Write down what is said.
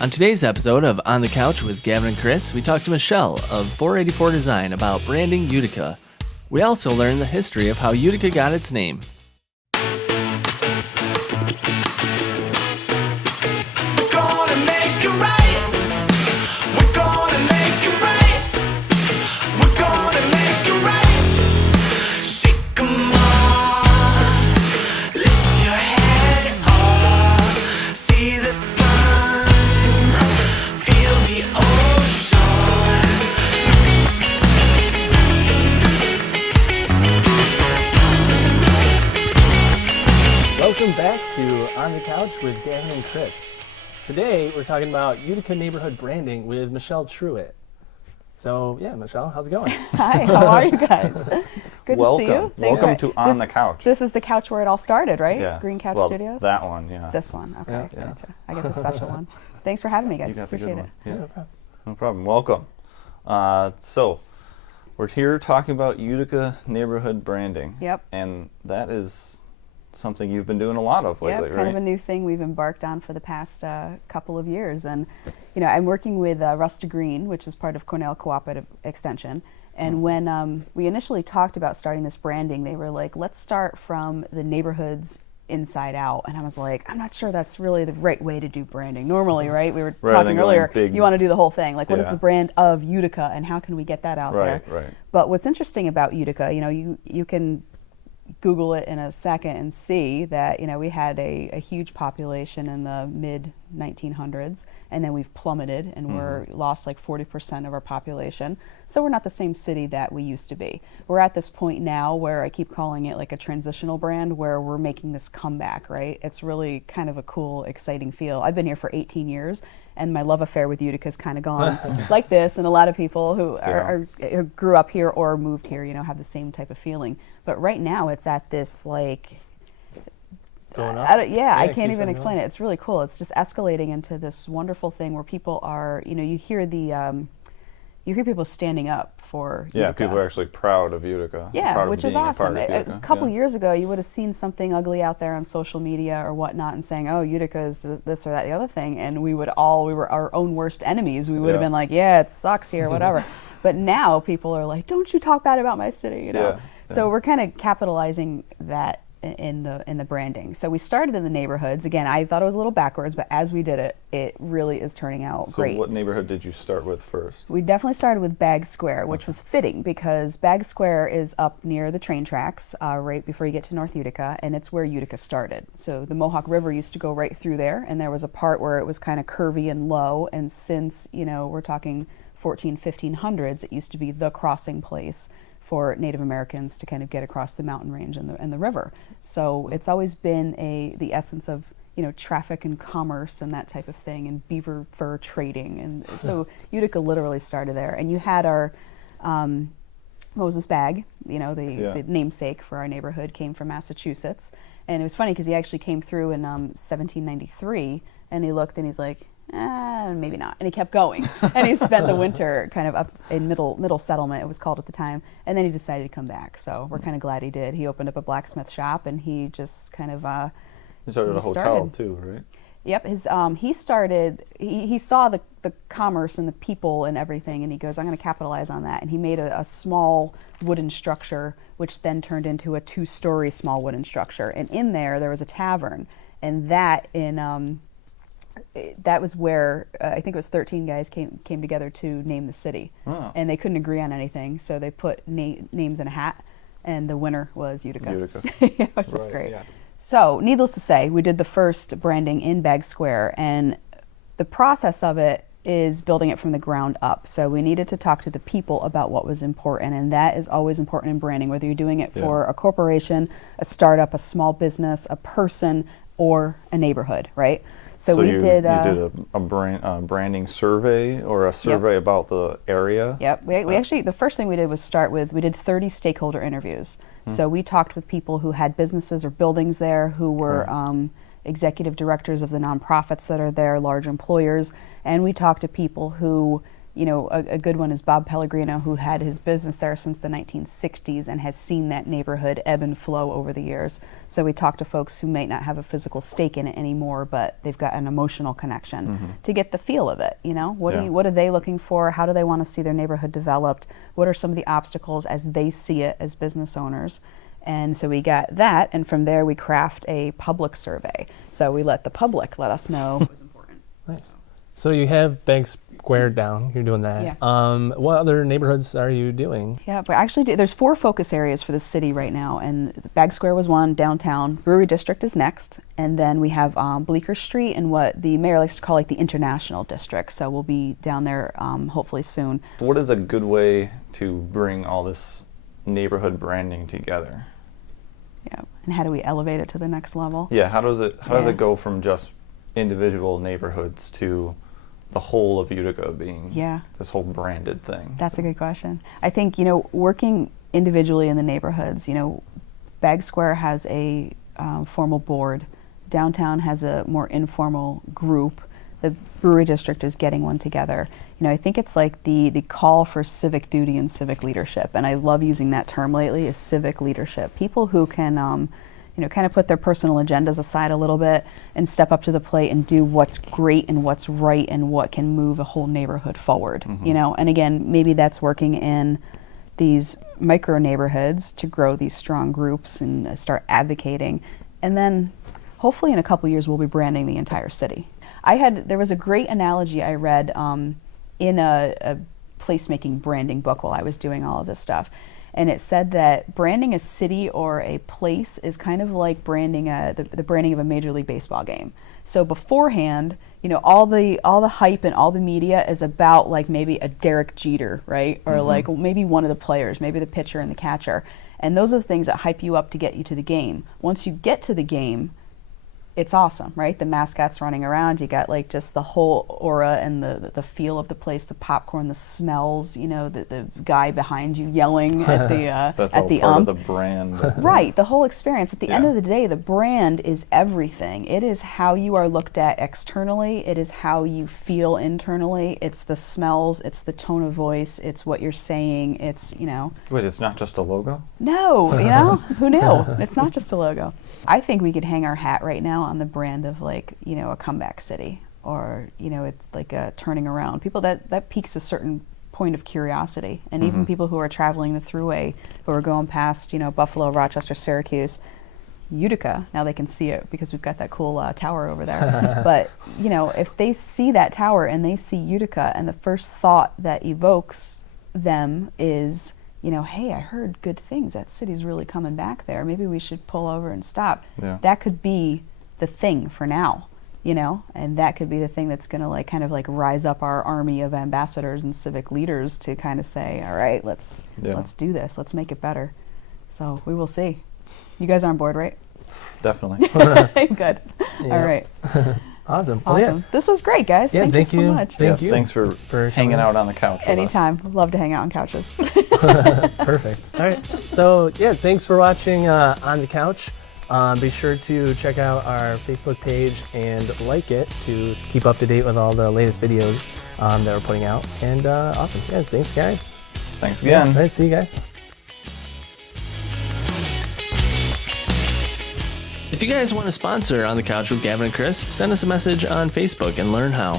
On today's episode of On the Couch with Gavin and Chris, we talked to Michelle of 484 Design about branding Utica. We also learned the history of how Utica got its name. Welcome back to On the Couch with Gavin and Chris. Today we're talking about Utica neighborhood branding with Michelle Truett. So yeah, Michelle, how's it going? Hi, how are you guys? Good to see you. Welcome to On the Couch. This is the couch where it all started, right? Yes. Green Couch well, Studios? That one, yeah. This one, okay, Yeah. gotcha. I get the special one. Thanks for having me, guys. You got the Appreciate good it. one. Yeah. No problem. No problem. Welcome. So, we're here talking about Utica neighborhood branding. Yep. And that is something you've been doing a lot of lately, Yep, right? kind of a new thing we've embarked on for the past couple of years. And, you know, I'm working with Rusta Green, which is part of Cornell Cooperative Extension. And when we initially talked about starting this branding, they were like, let's start from the neighborhoods inside out. And I was like, I'm not sure that's really the right way to do branding. Normally, right? We were talking earlier, you want to do the whole thing. Like, what is the brand of Utica and how can we get that out there? Right. But what's interesting about Utica, you know, you can Google it in a second and see that, you know, we had a huge population in the mid 1900s, and then we've plummeted and we're lost like 40% of our population. So we're not the same city that we used to be. We're at this point now where I keep calling it like a transitional brand, where we're making this comeback, right? It's really kind of a cool, exciting feel. I've been here for 18 years, and my love affair with Utica's kind of gone like this, and a lot of people who are grew up here or moved here, you know, have the same type of feeling. But right now it's at this like, I can't even explain it. It's really cool. It's just escalating into this wonderful thing where people are, you know, you hear people standing up for Utica. People are actually proud of Utica. Yeah, which is awesome. A couple years ago, you would have seen something ugly out there on social media or whatnot and saying, oh, Utica is this or that, the other thing, and we were our own worst enemies. We would have been like, yeah, it sucks here, whatever. But now people are like, don't you talk bad about my city, you know? So we're kind of capitalizing that in the branding. So we started in the neighborhoods. Again, I thought it was a little backwards, but as we did it, it really is turning out great. So what neighborhood did you start with first? We definitely started with Bag Square, which was fitting because Bag Square is up near the train tracks, right before you get to North Utica, and it's where Utica started. So the Mohawk River used to go right through there, and there was a part where it was kind of curvy and low, and since, you know, we're talking 1500s, it used to be the crossing place for Native Americans to kind of get across the mountain range and the river. So it's always been the essence of, you know, traffic and commerce and that type of thing, and beaver fur trading. And so Utica literally started there. And you had our Moses Bag, you know, the namesake for our neighborhood, came from Massachusetts. And it was funny because he actually came through in 1793, and he looked and he's like, maybe not. And he kept going. And he spent the winter kind of up in middle settlement, it was called at the time. And then he decided to come back. So we're kind of glad he did. He opened up a blacksmith shop, and he just kind of He started a hotel too, right? Yep. He saw the commerce and the people and everything, and he goes, I'm going to capitalize on that. And he made a small wooden structure, which then turned into a 2-story small wooden structure. And in there was a tavern. And that was where I think it was 13 guys came together to name the city. And they couldn't agree on anything, so they put names in a hat, and the winner was Utica. Yeah, which is great. Yeah. So needless to say, we did the first branding in Bag Square, and the process of it is building it from the ground up. So we needed to talk to the people about what was important, and that is always important in branding, whether you're doing it for a corporation, a startup, a small business, a person, or a neighborhood, right? So you did a branding survey, or a survey about the area? Yep. We actually, the first thing we did was we did 30 stakeholder interviews. So we talked with people who had businesses or buildings there, who were executive directors of the nonprofits that are there, large employers, and we talked to people who, a good one is Bob Pellegrino, who had his business there since the 1960s and has seen that neighborhood ebb and flow over the years. So we talk to folks who might not have a physical stake in it anymore, but they've got an emotional connection to get the feel of it. What are they looking for? How do they want to see their neighborhood developed? What are some of the obstacles as they see it as business owners? And so we got that, and from there we craft a public survey. So we let the public let us know what was important. Nice. So you have Bank Square down. You're doing that. Yeah. What other neighborhoods are you doing? Yeah, but actually there's 4 focus areas for the city right now, and Bag Square was one, downtown. Brewery District is next, and then we have Bleecker Street and what the mayor likes to call like the International District. So we'll be down there hopefully soon. What is a good way to bring all this neighborhood branding together? Yeah, and how do we elevate it to the next level? Yeah, how does it go from just individual neighborhoods to the whole of Utica being this whole branded thing? That's a good question. I think, working individually in the neighborhoods, Bag Square has a formal board. Downtown has a more informal group. The Brewery District is getting one together. I think it's like the call for civic duty and civic leadership, and I love using that term lately, is civic leadership. People who can kind of put their personal agendas aside a little bit and step up to the plate and do what's great and what's right and what can move a whole neighborhood forward. And again, maybe that's working in these micro neighborhoods to grow these strong groups and start advocating. And then hopefully in a couple years we'll be branding the entire city. There was a great analogy I read in a placemaking branding book while I was doing all of this stuff. And it said that branding a city or a place is kind of like branding the branding of a Major League Baseball game. So beforehand, all the hype and all the media is about like maybe a Derek Jeter, right? Or like maybe one of the players, maybe the pitcher and the catcher. And those are the things that hype you up to get you to the game. Once you get to the game, it's awesome, right? The mascot's running around. You got like just the whole aura and the feel of the place, the popcorn, the smells. The guy behind you yelling at the that's at all the part of the brand. Right, the whole experience. At the end of the day, the brand is everything. It is how you are looked at externally. It is how you feel internally. It's the smells. It's the tone of voice. It's what you're saying. It's Wait, it's not just a logo? No, who knew? It's not just a logo. I think we could hang our hat right now on the brand of like, a comeback city, or, it's like a turning around. People that piques a certain point of curiosity. And even people who are traveling the thruway, who are going past, Buffalo, Rochester, Syracuse, Utica, now they can see it because we've got that cool tower over there. But, if they see that tower and they see Utica, and the first thought that evokes them is, hey, I heard good things. That city's really coming back there. Maybe we should pull over and stop. Yeah. That could be the thing for now, and that could be the thing that's going to kind of rise up our army of ambassadors and civic leaders to kind of say, all right, let's do this. Let's make it better. So we will see. You guys are on board, right? Definitely. Good. Yeah. All right. Awesome. Well, Awesome. This was great, guys. Yeah, thank you so much. Thank you. Thanks for hanging out on the couch with us. Anytime. Love to hang out on couches. Perfect. All right. So, thanks for watching On the Couch. Be sure to check out our Facebook page and like it to keep up to date with all the latest videos that we're putting out. And awesome. Yeah, thanks, guys. Thanks again. All right, see you guys. If you guys want to sponsor On the Couch with Gavin and Chris, send us a message on Facebook and learn how.